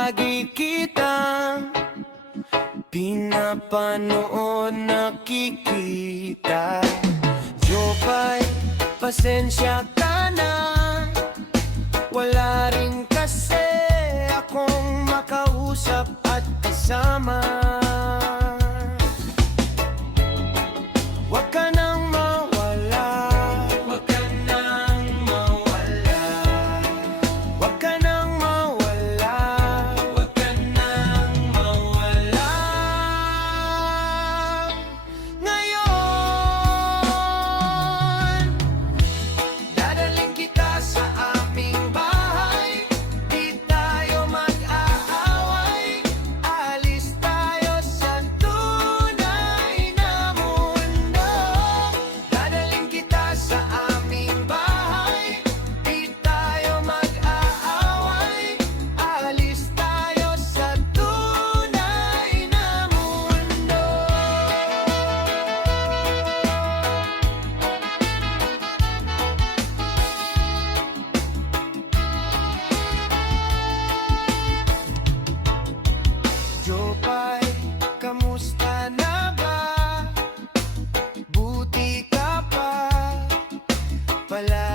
lagi kitang pinapanood, nakikita. Jopay, pasensya ka na, wala rin kasi akong makausap at kasama. Huwag ka nang mawala, huwag ka nang mawala, huwag ka nang mawala, huwag ka nang mawala. Ngayon, dadaling kita sa aming bahay, di tayo mag-aaway, alis tayo sa tunay na mundo. Dadaling kita sa aming bahay, di tayo mag-aaway, alis tayo sa tunay na mundo. Jopay, kamusta na ba? Buti ka pa pala.